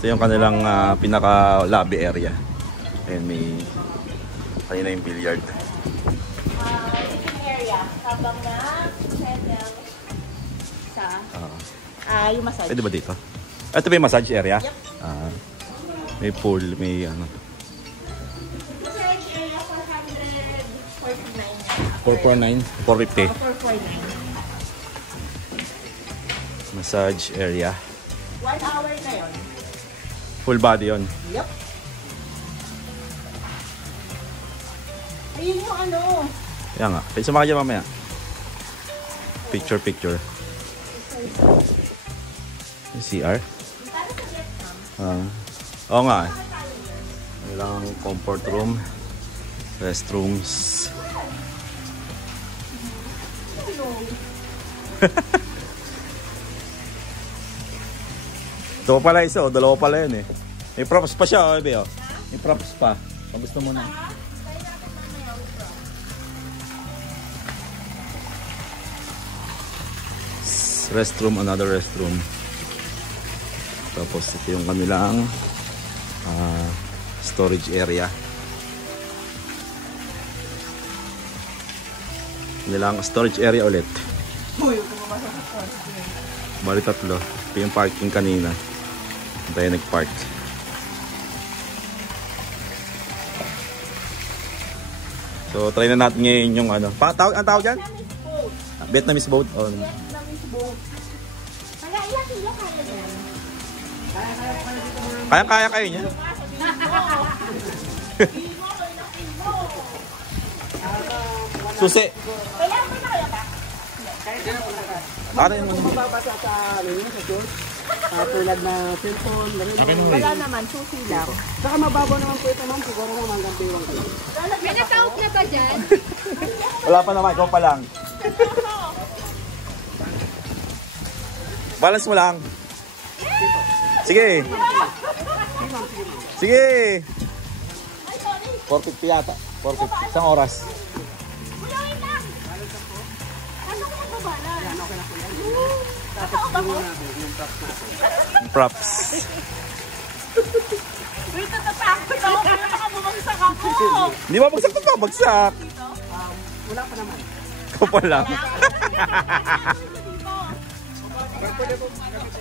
Ito yung kanilang pinaka-lobby area. Ayan, may kanina yung billiard. Living area. Habang na settle sa yung massage. Pwede ba dito? Ito ba yung massage area? Yep. May pool, may ano. Massage area 449? 449. 450. 449. Massage area. 1 hour na yun. Full body yun. Yep. Ayun yung ano. Yan nga. Pwede sumakay dyan mamaya. Picture. Yung CR. Oo nga. Ilang comfort room. Restrooms. Ito pala isa, dalawa pala yun eh. May props pa siya, Ebe. May props pa. Kung gusto mo na. Restroom, another restroom. Tapos ito yung kanilang storage area. Kanilang storage area ulit. Bali tatlo. Ito yung parking kanina. Tayo nag-park. So try na natin ngayon yung ano. Ang tawag dyan? Vietnamese boat. Oh. Kaya kayo niya. Susi. Ano yung mababasa sa tulad na cellphone. Wala naman, susi lang. Saka mababaw naman po ito ma'am. Siguro naman hanggang piwang kayo. May naka-out na ba dyan? Wala pa naman, ikaw pa lang. Balance mo lang. Sige. Sige. 450 yata. 450. Isang oras. Props. Wait, natatakot ako. Kaya nakabumagsak ako. Hindi ba bagsak ito? Bagsak. Wala pa naman. Ikaw pa lang.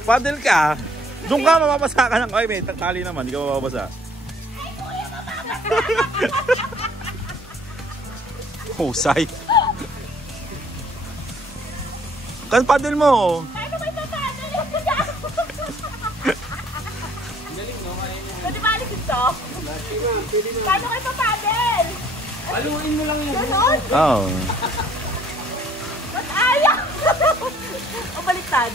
Paddle ka. Doon ka, mababasa ka ng... Ay, may tali naman. Hindi ka mababasa. Husay. Kan paddle mo. Paano may papaddle yung pwede ba alis ito? Paano kayo papaddle? Paluin mo lang yun. Ganon? Oo. Ba't ayaw? O baliktad?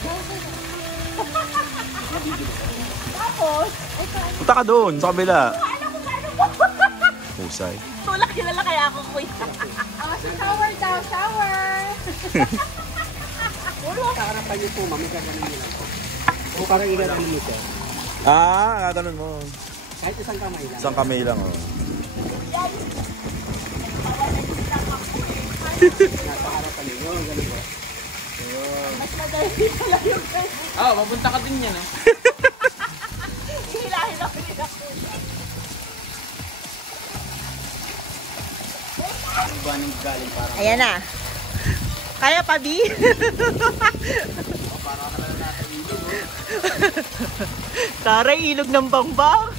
Tapos, Punta ka doon, sa kabila. alam ko paano po. Husay. Tulak kilala kaya ako, kuya. Shower daw, shower! Kakarapan niyo po ma'am. May gaganin nyo lang po. O parang igaganin mo siya. Kaganon mo. Kahit isang kamay lang. Isang kamay lang, oh. Nasa harapan niyo. Ganun po. Mas madali pala yung pwede. Mapunta ka din yan Hilahin ako nila, kuya. Ayan na. Kaya pa, B? Taray, ilog ng bangbang.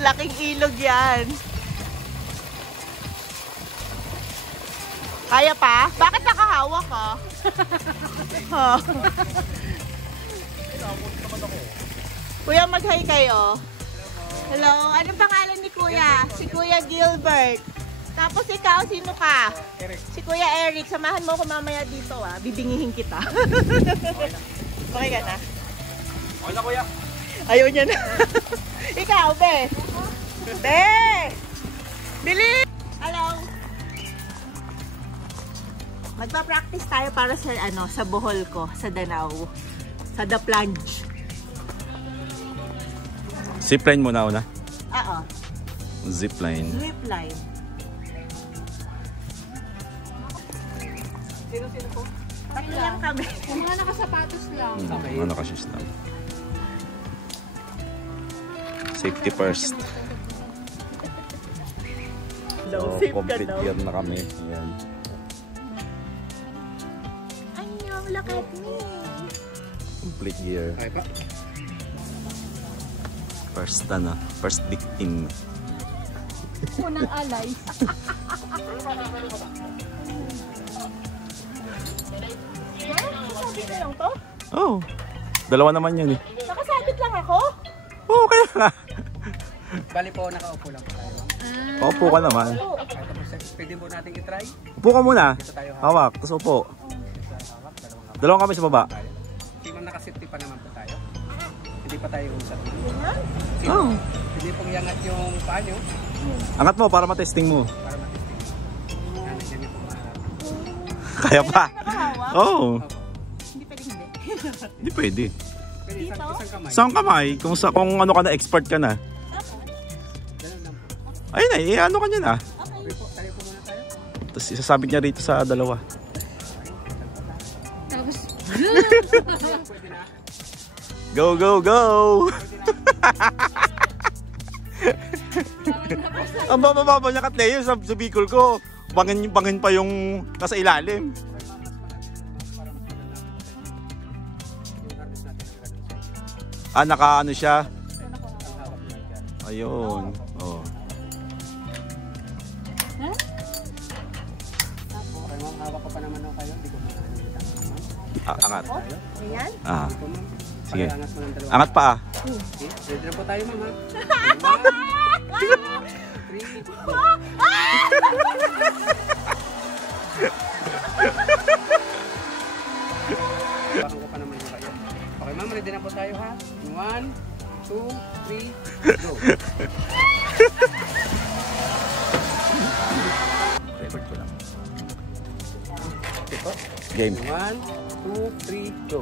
Laking ilog yan. Kaya pa? Bakit nakahawak ka? Kuya, mag-hi kayo. Hello, anong pangalan ni Kuya? Si Kuya Gilbert. Tapos ikaw, sino ka? Si Kuya Eric. Samahan mo ko mamaya dito, ah. Bibingihin kita. Okay ka na? Okay na, kuya. Ayaw niya na. Ikaw, Be. Be! Bili! Hello. Magpa-practice tayo para sa sa Bohol ko, sa Danau. Sa The Plunge. Zipline muna una. Oo. Zipline. Zipline. Sino po? Tatlo lang kami. Mga nakasapatos lang. Ano nakashoes lang. Safety first. So, Safe ka complete daw. gear na kami. Ayan. Anyong, look at me. Complete gear. Okay pa. First victim. Unang alay. Nakasabit na lang to? Oh, dalawa naman yan eh. Nakasabit lang ako? Oo, kaya nga. Bali po, nakaupo lang po tayo. Upo ka naman. Tapos pwede po natin i-try. Upo ka muna. Dito tayo Hawak, tapos upo. hawak. Dalawang kami sa baba. Hindi man nakasafety pa naman po tayo. Hindi pa tayo usap. Oh. Hindi pong iangat yung paa nyo Angat mo para matesting mo. para matesting. Yan, yan yung pumaharap. Kaya pa. Nakahawak? Oo. Oh, Hindi pwede hindi. hindi pwede. Pwede isang kamay. Saan kamay? Kung ano ka na, expert ka na. Ganun lang po. Ayun na, ano ka niya na. Okay po, tayo po muna tayo. Tapos isasabit niya rito sa dalawa. Tapos, Pwede na. Go, go, go! Ang bababa niya Katleo sa Bicol ko. Bangin pa yung nasa ilalim. Ah, naka ano siya? Ayun. Oh. Okay, ma'am, hawak ko pa naman ako kayo. Hindi ko muna Angat. Ayan. Ah. Hindi po, ma'am. Sige. Pakiangas mo ng dalawa. Angat pa ah. Okay, ready na po tayo, ma'am. ha? 1, 2, 3, go. Hawakan ko pa naman yung kayo. Okay, ma'am, ready na po tayo, ha? 1, 2, 3, go. Record ko lang. Okay po. Game. 1, 2, 3, go.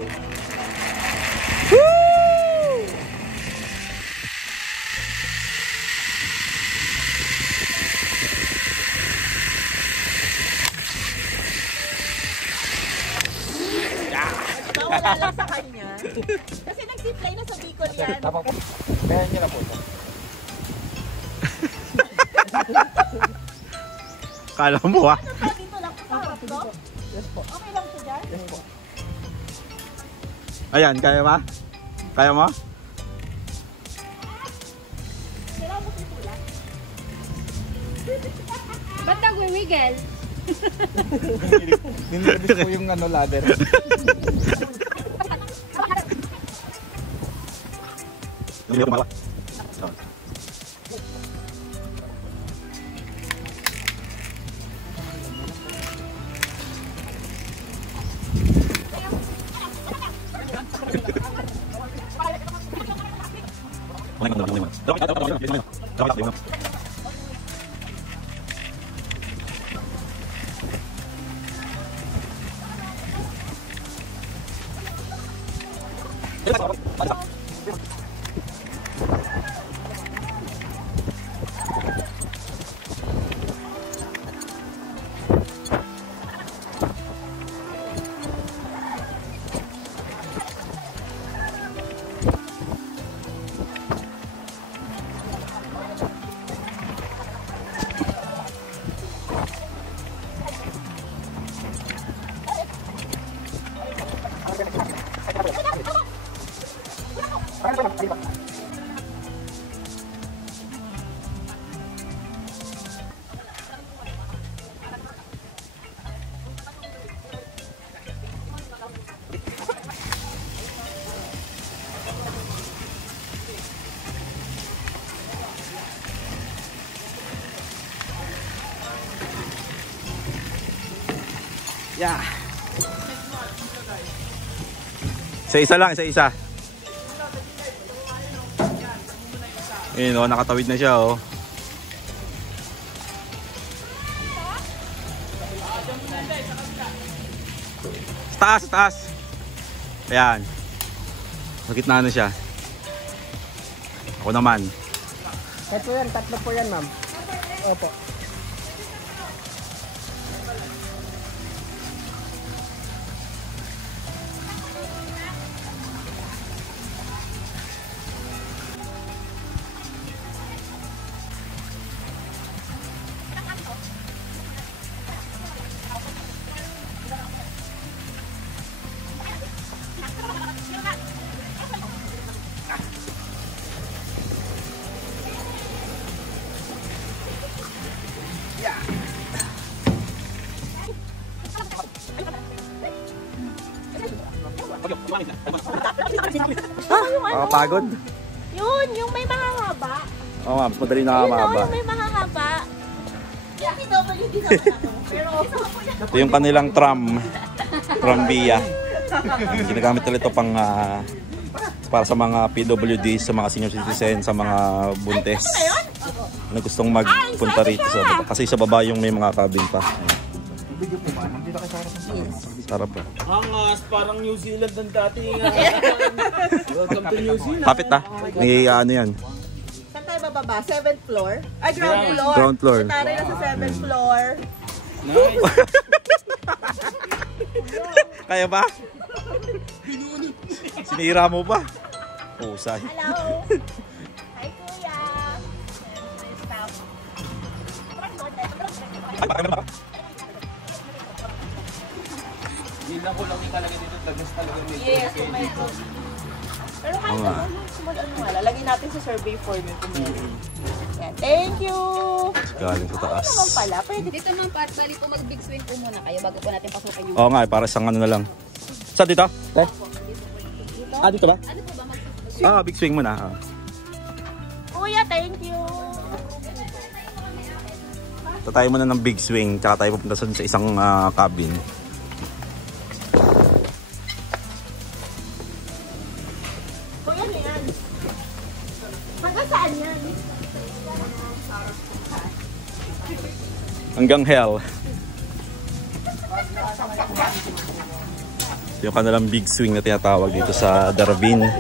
Wala lang sa kanya. Kasi nag-zipline na sa Bicol yan. Tapos po. Kaya nyo na po ito. Kala mo ah. Ano to? Dito lang sa harap ko? Yes po. Okay lang siya dyan? Yes po. Ayan, kaya ba? Kaya mo? Kailangan mo sisulat. ba't nagwimigel? Nilibis po yung ladder. Hindi ko malawa. Yeah. Isa-isa lang, isa-isa. Ayun o, nakatawid na siya o. Sa taas, sa taas. Ayan. Sa gitna na siya. Ako naman. Ito yan, tatlo po yan, ma'am. Opo. yung ano. Nakapagod? Yun, yung may mahahaba. Oo nga, madali Yun nakakahaba. yung may mahahaba. Yung PWD naman ako. Pero, Ito yung kanilang tram. Tramvia. Ginagamit nila ito pang para sa mga PWD, sa mga senior citizen, sa mga buntes na gustong magpunta rito sa baba. Kasi sa baba yung may mga cabin pa. Sarap pa. Angas, parang New Zealand ng dati. Welcome to New Zealand. Kapit na. May ano yan. saan tayo bababa? 7th floor? Ay, ground floor. Ground floor. Taray na sa 7th floor. Nice. Kaya ba? Sinira mo ba? Usay. Hello. Hi, Kuya. Stop. Hindi ko lang talaga dito. Tagas talaga may Yes, oh my God. Pero kahit ano nga, lalagay natin sa survey form yung kumili. Yan. Thank you! Galing sa taas. Ano naman pala? Pwede Dito naman, Pat, bali po mag-big swing po muna kayo bago po natin pasukin yung... Oo nga, para sa ano na lang. Saan dito? Ah, dito ba? Ano po ba mag... Big swing muna. Kuya, thank you! Tatay muna ng big swing, tsaka tayo pupunta sa isang cabin. Kuya, ano yan? Hanggang saan yan? Hanggang hell. Yung kanilang big swing na tinatawag dito sa Darwin. Ay,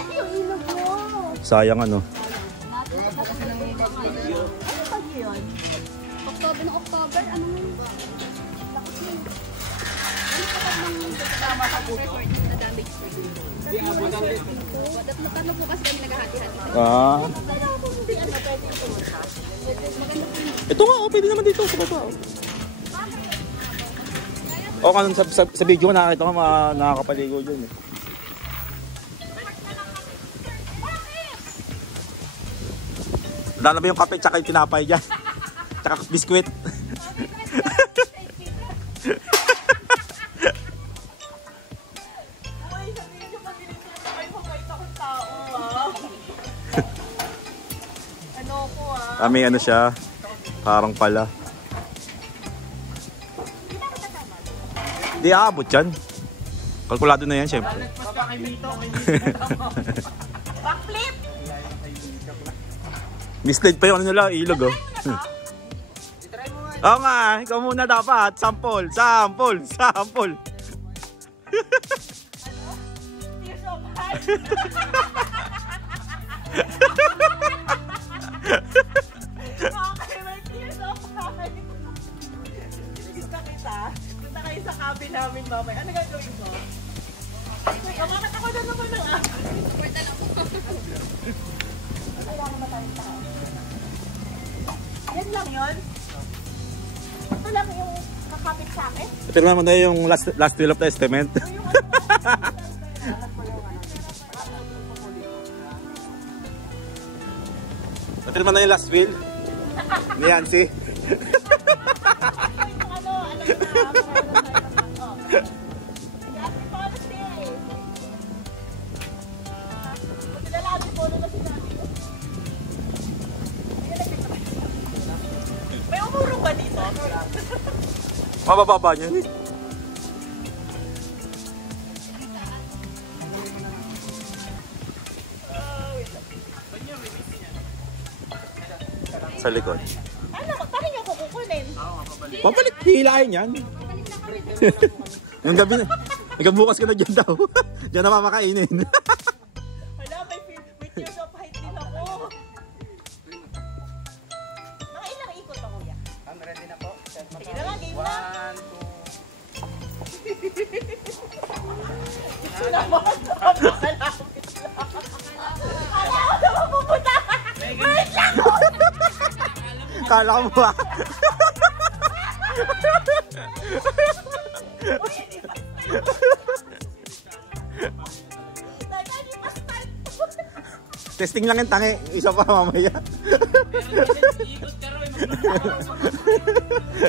ito yung ilog mo! Sayang ano. Ano pag yun? October ng October, ano yun? Na damage po yun. Magkano po kasi kami naghahati-hati. Ito nga, pwede naman dito sa baba. O kanun sa video ko nakakita ko nakakapaligo dyan eh. Wala na ba yung kape tsaka yung tinapay dyan? Tsaka biskwit. Uy, sabihin nyo mabilis na kayo mabait akong tao, ah. Ano ko, ah. May ano siya, parang pala. Di aabot yan. Kalkulado na yan, syempre. Backflip! Misled pa yung ano nila, ilog oh. Oo nga, ikaw muna dapat. Sample, sample, sample. Tears of heart! Okay, may tears of heart! Kita kita. Punta kayo sa cabin namin mamaya. Ano gagawin ko? Kamakat ako na naman ng Yan lang yun? Ito lang yung kakapit sa akin? Ito naman na yung last will of testament. Ito naman na yung last will. Ni Yancy. Ano, alam mo na. Kasi policy eh. Kasi lalaki po na sinabi ko. May umurong ba dito? Mabababa niyo. Sa likod. Ano, paano nyo kukunin? Pabalik, hilahin yan. Yung gabi na. Hanggang bukas ka na dyan daw. Diyan na mamakainin. Wala, may tears of height din ako. Mga ilang ikot ako, kuya? Ma'am, ready na po? Sige na lang, game na. 1, 2. Naman, napakalapit lang. Kala ko na mapupunta. Wait lang! Kala mo ba? Testing lang yung tangi. Isa pa mamaya.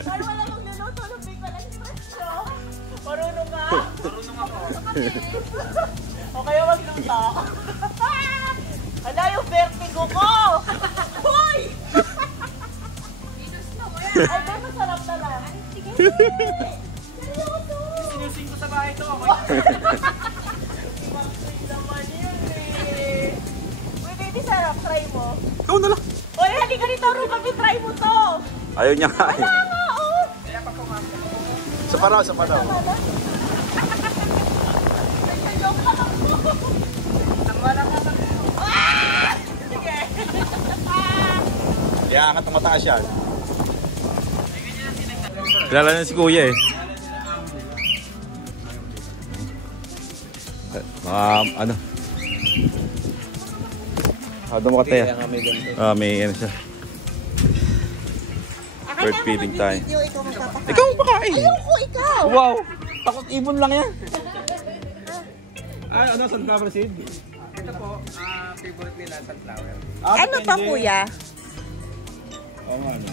Ay, wala mong niluto ng big walang presyo. Marunong ka. O kaya wag luto. Hala, yung vertigo ko! Hoy! Ay, ba, masarap na lang. Sige. Sinusing ko sa bahay to. Naman yun eh. Uy, baby, sarap. Try mo. Ikaw na lang. Uy, halika rito, Ruben. Try mo to. Ayaw niya nga eh. Wala nga, oh. Sa paraw, sa paraw. Sige. Kaya angat ng mataas yan. Kilala na si Kuya eh. Ano? Ano mo kate? May ano siya. Bird feeding time. Ikaw magpapakain. Ikaw makain. Ayoko, ikaw. Wow! Takot ibon lang yan. Ano, sunflower seed? Ito po, favorite nila, sunflower. Ano pa, kuya? Oo nga, ano.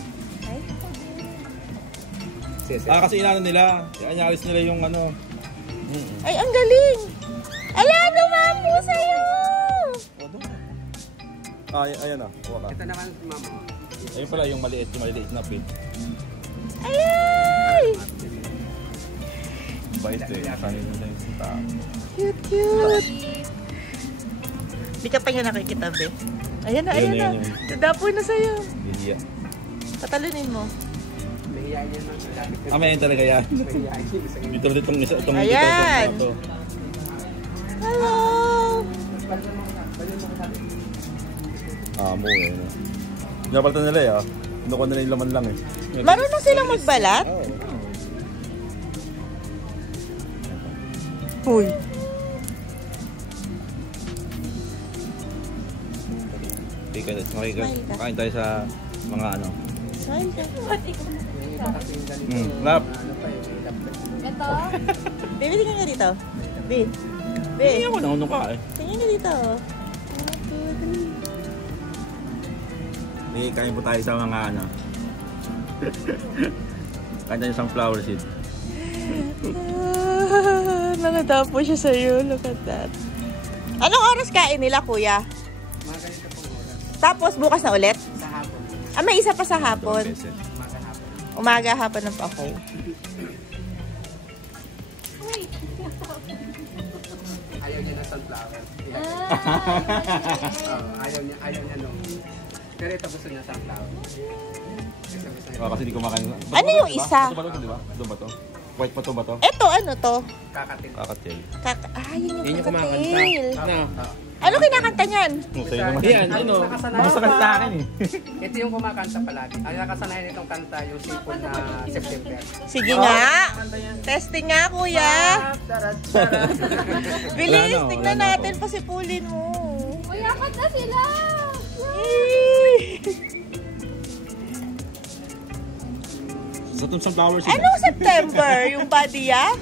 Sisi. Kasi inano nila. Anyalis nila yung ano. Ay, ang galing. Ala, dumapo sa'yo. Ayan na. Kuha ka. Ito naman, mama. Ayun pala yung maliit na pin. Ay! Bait eh. Sanay nila yung tao. Cute, cute. Di ka pa niya nakikita, be. Ayan na, ayan na. Yun. Tadapo na sa'yo. Lilia. Patalunin mo. May hiyayin lang sa dati. Mayan talaga yan. May hiyayin. Dito ulit itong isa. Itong Ayan. Ito. Hello! Amo eh. Pinapalitan nila eh. Kinukuha nila yung laman lang eh. Marunong silang magbalat? Uy. Makain tayo sa mga ano. Smile ka. Lap. Ito. Baby, tingnan ka dito. Be. Be. Hindi ako nang ka eh. Tingnan ka dito. Kain po tayo sa mga ano. Kain tayo sa flower seed. Nakatapo siya sa'yo. Look at that. Anong oras kain nila, kuya? Mga ganito pong oras. Tapos bukas na ulit? Sa hapon. Ah, may isa pa sa hapon. Umaga hapon. Umaga, hapon ng okay. Ayaw niya ng sunflower. Ayaw niya no. Pero ito gusto niya sunflower. Kasi di kumakain. Ano yung isa? Ito ba ito, di ba? Ito ba ito? White pa ito ba ito? Eto, ano to? Kakatil. Kakatil. Yun Yun yung yung kumakanta. kakatil. Na. Ano kinakanta niyan? Sa'yo naman. Yan, ano? Basta kasi sa akin eh. Ito yung kumakanta palagi. Ang nakasanayan itong kanta yung simple na September. Sige nga. Testing nga, kuya. Bilis, Wala na, tingnan wala na natin, pasipulin mo. Mayakat na sila. Sa itong sunflower seed. Anong September? Yung body, ah?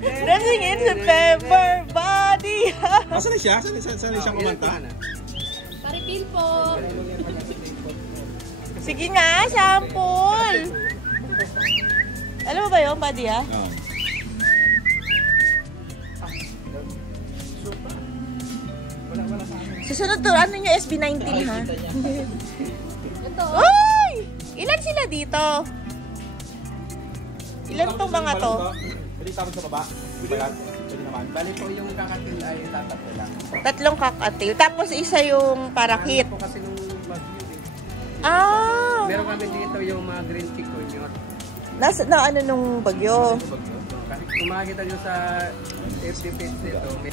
Dancing in September, body, ah? Saan siya? Saan siya kumanta? Paripil po. Sige nga, sample. Alam mo ba yun, body, ah? Oo. Susunod to, ano nyo, SB19, ha? Ito. Uy! Ilan sila dito? Ilan tong mga to? Pwede tapon sa baba? Pwede naman. Bali po yung kakatil ay tatatlo lang. 3 kakatil. Tapos isa yung parakit. Ano po kasi nung bagyo eh. Ah! Meron kami dito yung mga green chikunyor. Na ano nung bagyo? Kasi kung makikita nyo sa FB page nito, may...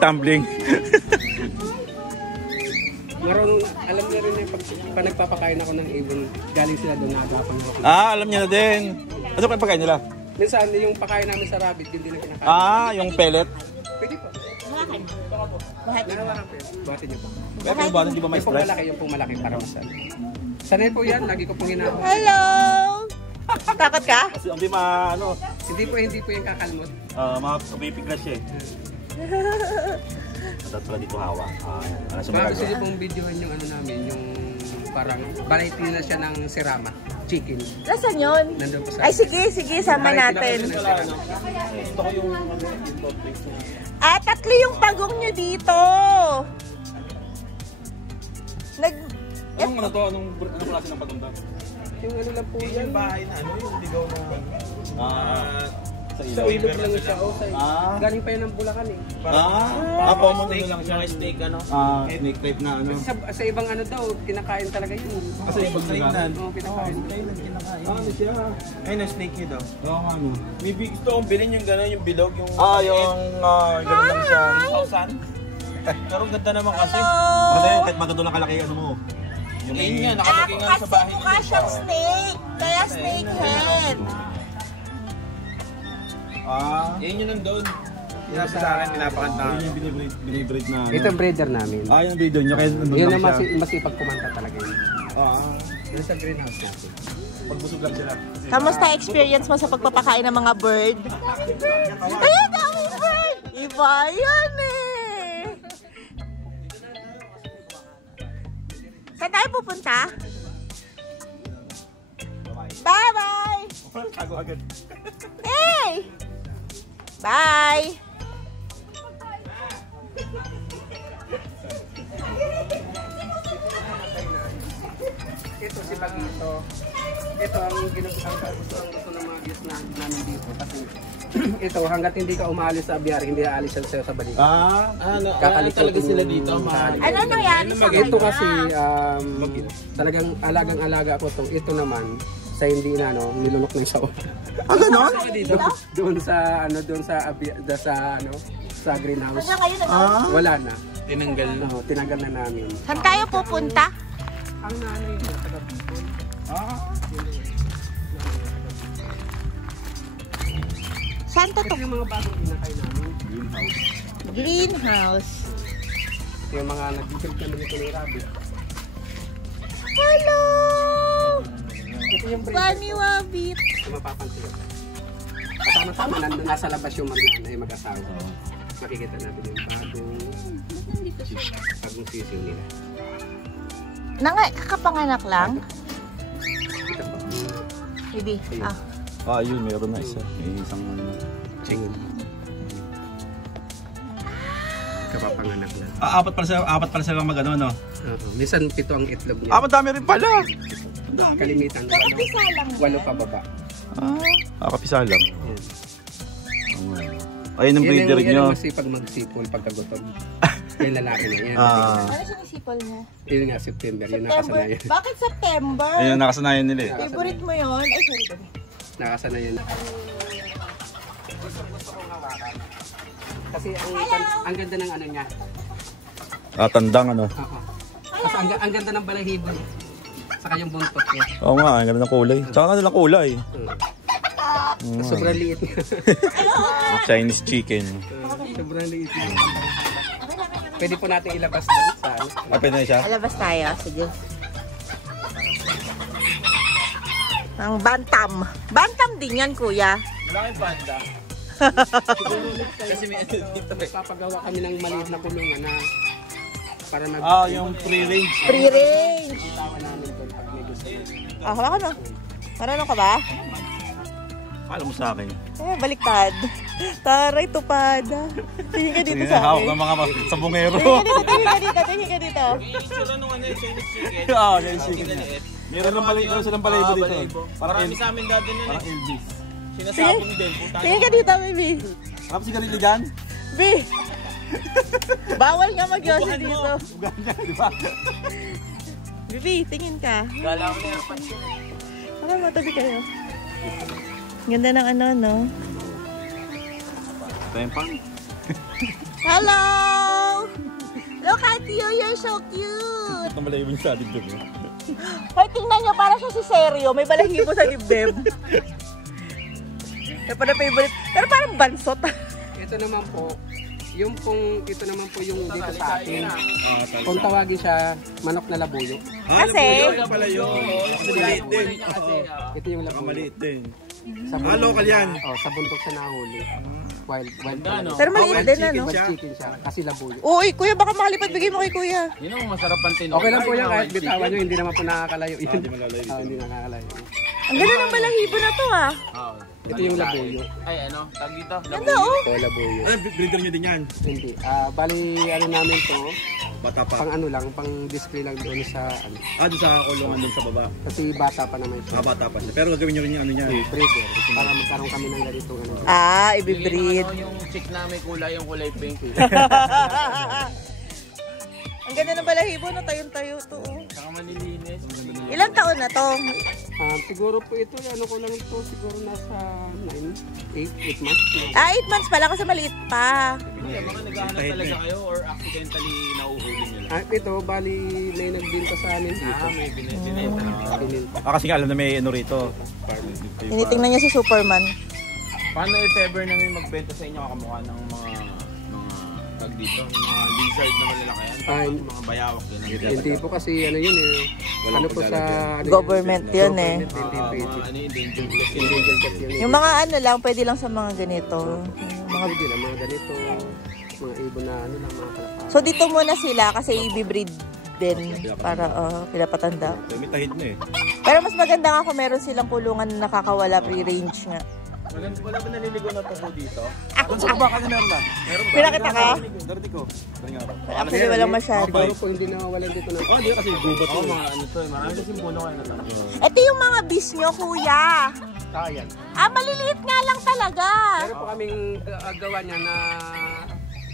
Tumbling. Marunong, alam niya rin yung pag nagpapakain ako ng ibon, galing sila doon nagapan ko. Alam niya na din. Ano pa yung pagkain nila? Minsan yung pakain namin sa rabbit, yun din ang kinakain. Yung pellet. Pwede po. Bakit? Nanawakan po yun. Buhatin niyo po. Pero yung ba, hindi ba may Yung pong stress? malaki, yung pong malaki para masal. Sanay po yan, lagi ko pong hinawa. Hello! Takot ka? Kasi hindi Hindi po yung kakalmot. mapipiglas siya eh. Dapat pala dito hawak. Ano siya Baka gusto magagawa? niyo pong videohan yung ano namin, yung parang variety na siya ng sirama. Chicken. Nasaan yun? Nandun po sa... Ay, sige, sama natin. Gusto ko yung Tatlo yung pagong nyo dito. Anong ano to? Anong klase ng pagunda? Yung ano lang po yan. yung bahay na ano, yung ligaw na Sa Sa ilog lang siya. Ah. Galing pa yan ng Bulacan eh. Common steak, lang siya. mga steak ano. Snake type na ano. Sa ibang ano daw, kinakain talaga yun. Kasi ibang lugar. Oo, kinakain. Ano siya? Ay, na-snake yun daw. Oo, ano. May gusto kong bilhin yung gano'n, yung bilog, yung... Yung gano'n lang siya. 1,000. Pero ang ganda naman kasi. Kasi kahit maganda lang kalaki ano mo. Yung Yun nga, nakalagay nga sa bahay mukha siyang snake. Kaya snake head. Yan yun nandun. Yan sa akin, pinapakanta. Yun yung binibreed na ano. Ito ang breeder namin. Yung breeder nyo, kaya nandun Yun lang ang siya. masipag kumanta talaga yun. Yun sa greenhouse natin. Pagbusog lang sila. Kamusta experience mo sa pagpapakain ng mga bird? Ayun, daming bird! Iba yan eh! Saan tayo pupunta? Bye-bye! Tago agad. Hey! Bye! Ito si Pagito. Ito ang gusto ng mga guests namin dito. Kasi ito, hanggat hindi ka umalis sa abiyahe, hindi aalis siya sa'yo sa balikat. Talaga sila dito. Ano nangyari sa Ito kanya? kasi talagang alagang-alaga ako to. Ito naman sa hindi na nilunok ng sawa. Ganon? Doon sa sa greenhouse. Saan kayo naman? Wala na. Tinanggal. Tinanggal na namin. Saan tayo pupunta? Ang nanay niya taga Bicol. Saan to to? Ito yung mga bagong inakay namin. Greenhouse. Yung mga nag-build kami nito ni Rabbit. Hello! Ito yung breeder. Bunny Wabbit. Kung mapapansin ko. Kasama-sama, nandun nasa labas yung magnanay, mag-asawa. Makikita natin yung bagong sisiw nila. Kakapanganak lang? Ito po. Bibi. Yun, meron na isa. May isang ano. Chingon. Kapapanganak na. Apat pala silang mag-ano, no? Minsan 7 ang itlog niya. Madami rin pala. Kalimitan. Kapisa lang. 8 pababa. Kapisa lang. Yan. Ayun ang breeder Yan nyo. ang masipag magsipol pagkagutom. Yung lalaki na yan. Ano sinisipol niya? Yun nga, September. Yun September. nakasanayan. Bakit September? Ayun, nakasanayan nila eh. Favorite mo yun? Ay, sorry. Nakasanayan. Kasi ang ganda ng ano niya. Tandang ano. Oo. Kasi ang ganda ng balahibo niya. Saka yung buntot niya. Oo nga, ang ganda ng kulay. Tsaka nga nilang kulay. Sobrang liit niya. Chinese chicken. Sobrang liit niya. Pwede po natin ilabas doon sa ano. Pwede na siya? Alabas tayo. Sige. Ang bantam. Bantam din yan, kuya. Malaking banda. Kasi may dito eh. Papagawa kami ng maliit na kulungan na para mag Yung free range. Free range. tawa namin doon pag may gusto mo. Hawakan mo. Marunong ka ba? Alam mo sa akin. Baliktad. Taray, tupad. Tingin ka dito sa Hawak akin. ng mga sabungero. Tingin ka dito. Yung itsura nung ano yung Chinese chicken. Chinese chicken. Meron lang pala silang balayibo dito. Marami sa amin dati nun Parang eh. Elvis. Sinasabong din. Tingin ka dito, baby. Harap si Garili dyan? B. Bawal nga mag-yosi dito. Uganda, di ba? Bibi, tingin ka. Gala ko na yung pansin. Baka matabi kayo. Ganda ng ano, no? Tempang. Hello! Look at you, you're so cute! Ang balayibo niya sa atin doon. Hoy, tingnan nyo, para siya si Seryo. May balahibo sa dibdib. Kaya pa na favorite. Pero parang bansot. Ito naman po, Yung pong, ito naman po yung dito sa atin. Ah, Kung tawagin siya, manok na labuyo. Kasi, pala yun. Maliit din. Ito yung labuyo. Maliit din. Sa Local yan. Oh, sa bundok siya nahuli. Wild talaga. pero maliit din ano. Wild chicken siya, kasi labuyo. Uy, kuya, baka makalipad bigay mo kay kuya. Yun ang masarap ang tinola. Okay lang po yan kahit bitawan nyo, hindi naman po nakakalayo. Hindi malalayo dito. Hindi nakakalayo. Ang ganda ng balahibo na to ah. Ito yung labuyo. Ay, ano? Tag dito. Ganda oh. Ito labuyo. Ano, breeder nyo din yan? Hindi. Bali, ano namin to, Bata pa. pang ano lang, pang display lang doon sa, ano. Doon sa kulungan doon sa baba. Kasi bata pa naman siya. Bata pa siya. Pero gagawin nyo rin yung ano niya. Breeder. Para magkaroon kami ng ganito. Ano. Ah, ibibreed. Yung chick na may kulay, yung kulay pink. Ang ganda ng balahibo na tayong-tayo to. Oh. Saka manilinis. Ilang taon na to? Siguro po ito, ano ko lang ito, siguro nasa 8 months. Ah, 8 months pala kasi maliit pa. Kaya baka naghahanap talaga kayo or accidentally nauhuli nyo lang. Ito, bali, may nagbinta sa amin dito. May binibinenta na. Binilta. Kasi nga alam na may ano rito. Tinitingnan niya si Superman. Paano if ever na may magbenta sa inyo kakamukha ng mga tag dito? Mga lizard na malalaki yan? Yung mga bayawak din. Hindi po kasi ano yun eh. Ano po sa... Ano Government yun eh. Hindi pwede. Ano yung danger plus yun? Illegal cat yun eh. Yung mga ano lang, pwede lang sa mga ganito. Mga pwede lang, mga ganito. Mga ibon na ano lang, mga kalapate. So dito muna sila kasi i-breed din para pinapatanda. May tahid na eh. Pero mas maganda nga kung meron silang kulungan na nakakawala pre-range nga. Wala ba naliligo na po dito? Doon sa baba kasi meron na. Pinakita ka? Darating ko. Actually walang masyado. Siguro po hindi nawawalan dito ng... Hindi kasi gubat Oo, mga ano to eh. Marami kasing puno kayo na to. Ito yung mga bees nyo, kuya. Kayan. Maliliit nga lang talaga. Meron po kaming gawa niya na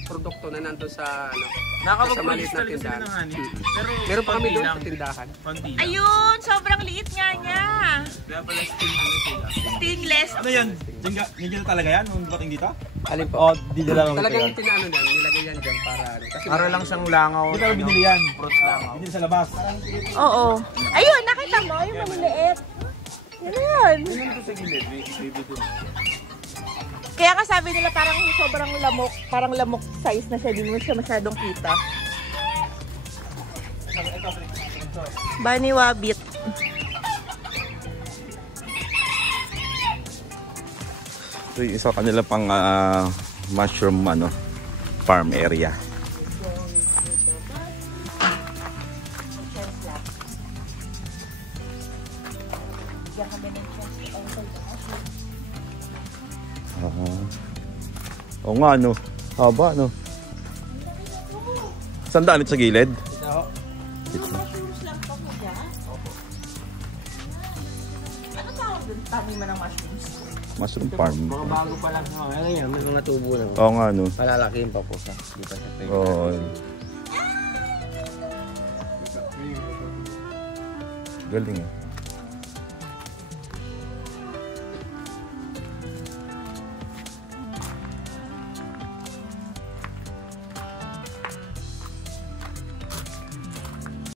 produkto na nandun sa ano. Nakakapag-produce Sa maliit na talaga sila tindahan. ng honey. Pero Meron pa kami konti doon lang. sa tindahan. Konti lang. Ayun, sobrang liit nga niya. Kaya pala sting ano sila. Stainless. Ano yan? Yan na talaga yan? Nung dating dito? Alin po? Di na lang. Talagang tinaano yan, nilagay yan dyan para ano. Kasi Para lang siyang langaw. Hindi na binili yan. Fruit langaw. Binili sa labas. Oo. Ayun, nakita mo, yung maliliit. Yan. Yun to sa gilid. Baby din. Kaya nga sabi nila parang sobrang lamok, parang lamok size na siya, di mo siya masyadong kita. Bunny Wabbit. Ito yung isa kanila pang mushroom farm area. Oo nga haba Sandaan ito sa gilid? Mushrooms lang pa po dyan? Ano tawag dun? Taniman ng mushrooms? Mushroom farm. mga bago pa lang. Ano yan, may mga tubo na. Oo nga Palalakihin pa po sa dito sa tayo. Oo. Galing